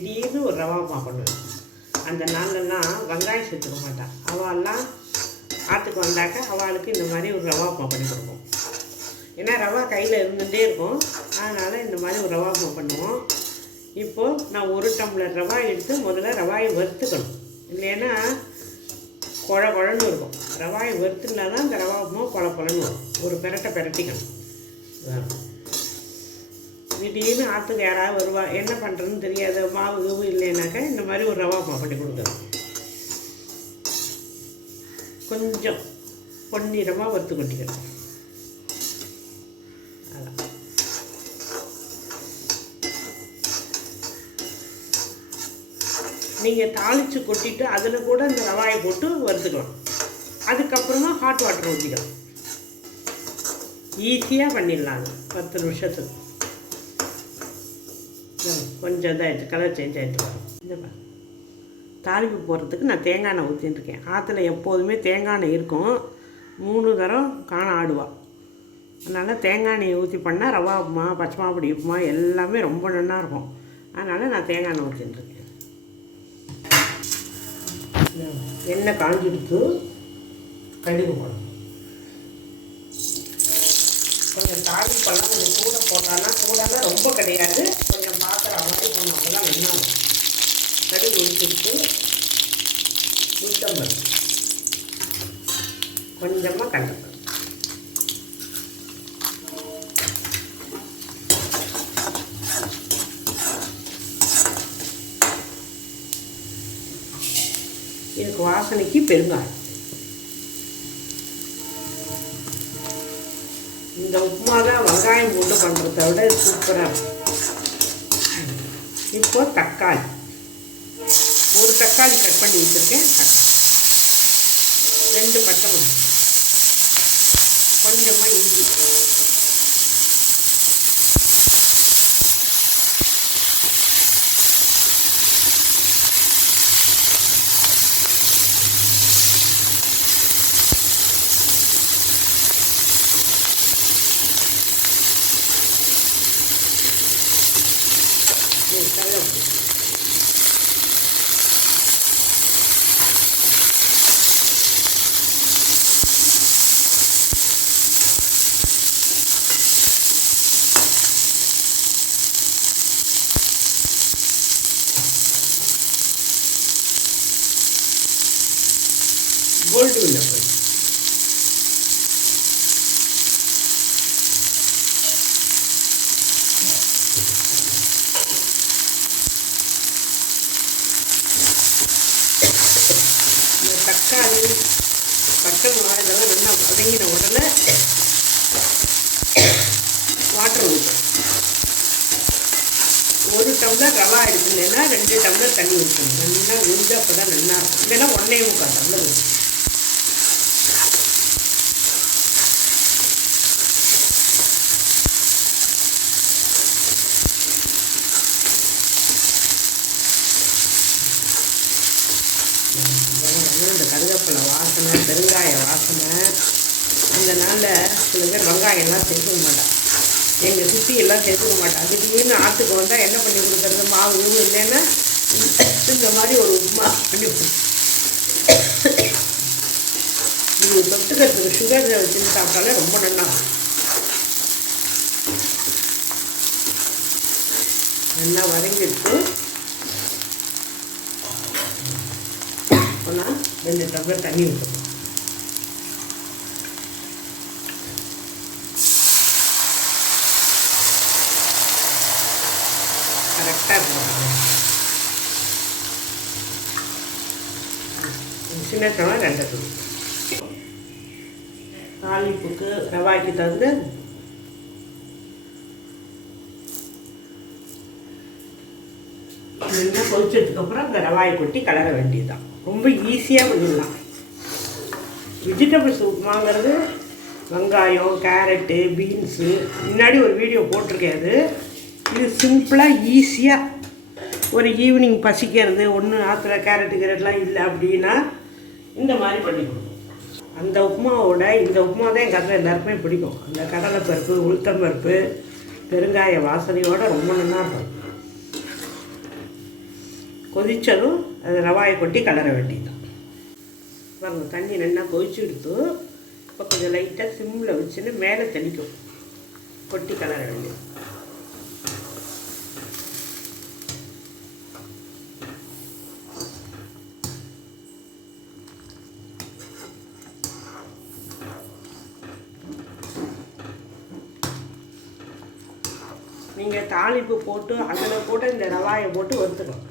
திடீர்னு ஒரு ரவா உப்புமா பண்ணுவேன். அந்த நாள்லலாம் வெங்காயம் சேர்த்துக்க மாட்டாள். அவள்லாம் ஆற்றுக்கு வந்தாக்க அவளுக்கு இந்த மாதிரி ஒரு ரவா உப்புமா பண்ணி கொடுப்போம். ஏன்னா ரவா கையில் இருந்துகிட்டே இருக்கும். அதனால் இந்த மாதிரி ஒரு ரவா உப்புமா பண்ணுவோம். இப்போது நான் 1 டம்ளர் ரவா எடுத்து முதல்ல ரவாயை வறுத்துக்கணும். இல்லைன்னா குழ குழன்னு இருக்கும். ரவாயை வறுத்துனா தான் அந்த ரவா உப்புமா குழ குழன்னு வரும். ஒரு பிரட்டிக்கணும். திடீர்னு ஆற்றுக்கு யாராவது வருவா, என்ன பண்ணுறதுன்னு தெரியாத மாவு கீவு இல்லைனாக்கா இந்த மாதிரி ஒரு ரவா உப்புமா பண்ணி கொடுக்குறோம். கொஞ்சம் பொன்னிறமாக வறுத்து கொட்டிக்கணும். அதான் நீங்கள் தாளித்து கொட்டிட்டு அதில் கூட இந்த ரவாயை போட்டு வறுத்துக்கலாம். அதுக்கப்புறமா ஹாட் வாட்டர் ஊற்றிக்கலாம். ஈஸியாக பண்ணிடலாம். 10 நிமிஷத்துக்கு கொஞ்சம் இதாகிடுச்சு, கலர் சேஞ்ச் ஆகிட்டு வரும். இந்த தாளிப்பு போடுறதுக்கு நான் தேங்காய் எண்ணெய் ஊற்றிட்டுருக்கேன். ஆற்றுல எப்போதுமே தேங்காய் எண்ணெய் இருக்கும். 3 தரம் காண ஆடுவாள். அதனால் தேங்காய் எண்ணெய் ஊற்றி பண்ணால் ரவா உப்புமா, பச்சை மாப்பிடி உப்புமா எல்லாமே ரொம்ப நல்லா இருக்கும். அதனால் நான் தேங்காய் எண்ணெய் ஊற்றிட்டுருக்கேன். எண்ணெய் காஞ்சிடுத்து கடுகு போடணும். கொஞ்சம் தாளிப்பெல்லாம் கொஞ்சம் கூட போட்டான்னா, கூடனா ரொம்ப கிடையாது, கொஞ்சம் பாத்திரம் மாதிரி போனோம். அப்போ தான் நல்லா இருக்கும். கடுகு உரிச்சிட்டு உளுத்தம்பருப்பு, கொஞ்சமாக கடலைப்பருப்பு, இதுக்கு வாசனைக்கு பெருங்காயம். இந்த உப்புமா தான் வெங்காயம் போட்டு பண்ணுறத விட சூப்பராக இருக்கும். இப்போ தக்காளி, 1 தக்காளி கட் பண்ணி வச்சுருக்கேன். 2 பச்சை மிளகாய், கொஞ்சமாக இஞ்சி, கருவேப்பிலை, கோல்டு வின்னர் பொடி, தக்காளி, பச்சை மிளகாய் இதெல்லாம் நல்லா வதங்கின உடனே வாட்டர் ஊற்றும். 1 டம்ளர் ரவா எடுத்துனா 2 டம்ளர் தண்ணி ஊற்றணும். நல்லா ஊற்றி அப்போ தான் நல்லா இருக்கும். இல்லைன்னா 1.25 டம்ளர் ஊற்றும். இந்த கருவேப்பிலை வாசனை, பெருங்காய வாசனை. அந்த நாளில் சில பேர் வெங்காயம்லாம் சேர்த்துக்க மாட்டான். எங்கள் சுற்றி எல்லாம் சேர்த்துக்க மாட்டான். திடீர்னு ஆற்றுக்கு வந்தால் என்ன பண்ணி கொடுக்குறது, மாவு இல்லைன்னா இந்த மாதிரி ஒரு உப்புமா பண்ணி கொடுக்கும். இது தொட்டுக்கிறதுக்கு சுகர் வச்சுன்னு சாப்பிட்டாலே ரொம்ப நல்லா நல்லா வதங்கிட்டு அப்போனா 2 டம்ளர் தண்ணி ஊற்றணும். கரெக்டாக இருக்கும். சின்ன டம்ளர் 2 தூள். தாளிப்புக்கு ரவாய்க்கு தகுந்த நல்லா கொதிச்சதுக்கப்புறம் அந்த ரவாயை கொட்டி கலர வேண்டியதுதான். ரொம்ப ஈஸியாக பண்ணிடலாம். வெஜிடபிள்ஸ் உப்புமாங்கிறது வெங்காயம், கேரட்டு, பீன்ஸு முன்னாடி ஒரு வீடியோ போட்டிருக்கேன். அது இது சிம்பிளாக ஈஸியாக ஒரு ஈவினிங் பசிக்கிறது ஒன்று ஆற்றுல கேரட்லாம் இல்லை அப்படின்னா இந்த மாதிரி பண்ணி கொடுக்கும். அந்த உப்புமாவோட இந்த உப்புமா தான் எங்கள் அத்தை எல்லாருக்குமே பிடிக்கும். அந்த கடலைப்பருப்பு, உளுத்தம்பருப்பு, பெருங்காய வாசனையோடு ரொம்ப நல்லா இருக்கும். கொதித்ததும் அது ரவாயை கொட்டி கலர வேண்டியதுதான். பாருங்க, தண்ணி நல்லா கொதிச்சு எடுத்து இப்போ கொஞ்சம் லைட்டாக சிம்மில் வச்சுன்னு மேலே தெளிக்கும், கொட்டி கலர வேண்டியது. நீங்கள் தாளிப்பு போட்டு அதில் கூட இந்த ரவாயை போட்டு வறுத்துக்கலாம்.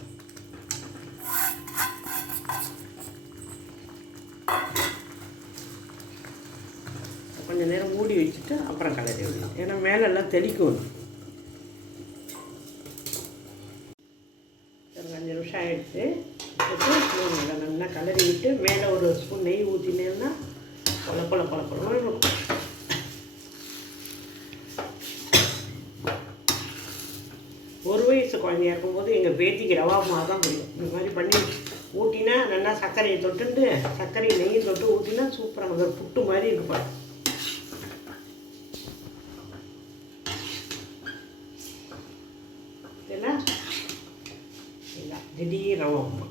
கொஞ்சம் நேரம் மூடி வச்சுட்டு அப்புறம் கலரி விடணும், ஏன்னா மேலெல்லாம் தெளிக்கும். ஒரு 5 நிமிஷம் ஆகிடுச்சு. நல்லா கலரி விட்டு மேலே ஒரு ஸ்பூன் நெய் ஊற்றினேன்னா கொல கொல கொல கொல இருக்கும். ஒரு வயசு குழந்தையா இருக்கும்போது எங்கள் பேத்திக்கு ரவா மாவு தான் பிடிக்கும். இந்த மாதிரி பண்ணி ஊட்டினா நல்லா சர்க்கரையை தொட்டுண்டு சர்க்கரையை நெய்யை தொட்டு ஊட்டினா சூப்பராக ஒரு புட்டு மாதிரி இருப்பாள். இல்லை இல்லை திடீர் ரவா உப்புமா.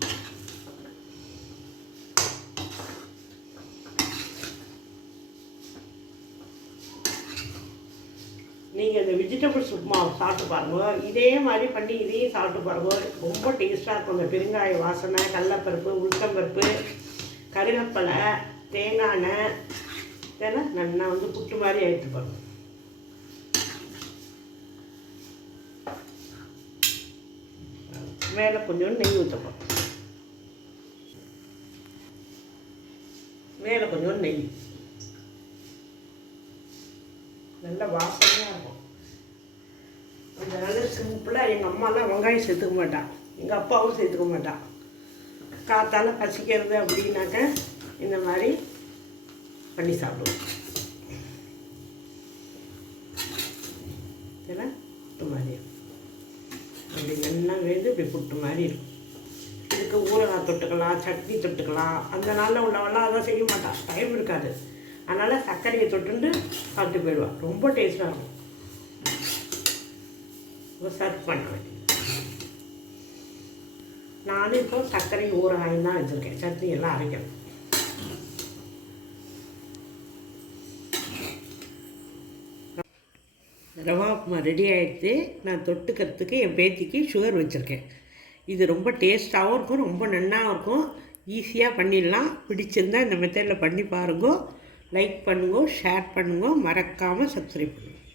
நீங்கள் இந்த வெஜிடபிள்ஸ் உப்புமா சாப்பிட்டு பாருங்க, இதே மாதிரி பண்ணி இதையும் சாப்பிட்டு பாருங்க, ரொம்ப டேஸ்ட்டாக இருக்கும். இந்த பெருங்காய வாசனை, கடலைப்பருப்பு, உளுத்தம்பருப்பு, கருவேப்பிலை, தேங்காய் எண்ணெய் இதெல்லாம் நல்லா வந்து புட்டு மாதிரி ஆகிட்டு பாருங்க. மேலே கொஞ்சோண்டு நெய் ஊற்றப்போம், மேலே கொஞ்சோண்டு நெய், நல்ல வாசனையாக இருக்கும். அந்த நல்ல சிம்பிளாக. எங்கள் அம்மாலாம் வெங்காயம் சேர்த்துக்க மாட்டான், எங்கள் அப்பாவும் சேர்த்துக்க மாட்டான். காத்தால பசிக்கிறது அப்படின்னாக்க இந்த மாதிரி பண்ணி சாப்பிடுவோம். இதெல்லாம் புட்டு மாதிரி அப்படி நல்லா வேந்து இப்படி புட்டு மாதிரி இருக்கும். இதுக்கு ஊறுகாய் தொட்டுக்கலாம், சட்னி தொட்டுக்கலாம். அந்த நாளில் உள்ளவெல்லாம் அதை செய்ய மாட்டான், டைம் இருக்காது. அதனால் சர்க்கரையை தொட்டுண்டு சாப்பிட்டு போயிடுவாள். ரொம்ப டேஸ்ட்டாக இருக்கும். சர்வ் பண்ண வேண்டியது. நானும் இப்போ சர்க்கரை ஊறுகாயும் தான் வச்சுருக்கேன், சட்னி எல்லாம் அரைக்கணும். ரவா உப்புமா ரெடி ஆகிடுச்சு. நான் தொட்டுக்கிறதுக்கு என் பேத்திக்கு சுகர் வச்சுருக்கேன். இது ரொம்ப டேஸ்ட்டாகவும் இருக்கும், ரொம்ப நன்னாகவும் இருக்கும். ஈஸியாக பண்ணிடலாம். பிடிச்சிருந்தால் இந்த மெத்தடில் பண்ணி பாருங்க. லைக் பண்ணுங்க, ஷேர் பண்ணுங்க, மறக்காமல் சப்ஸ்கிரைப் பண்ணுங்கள்.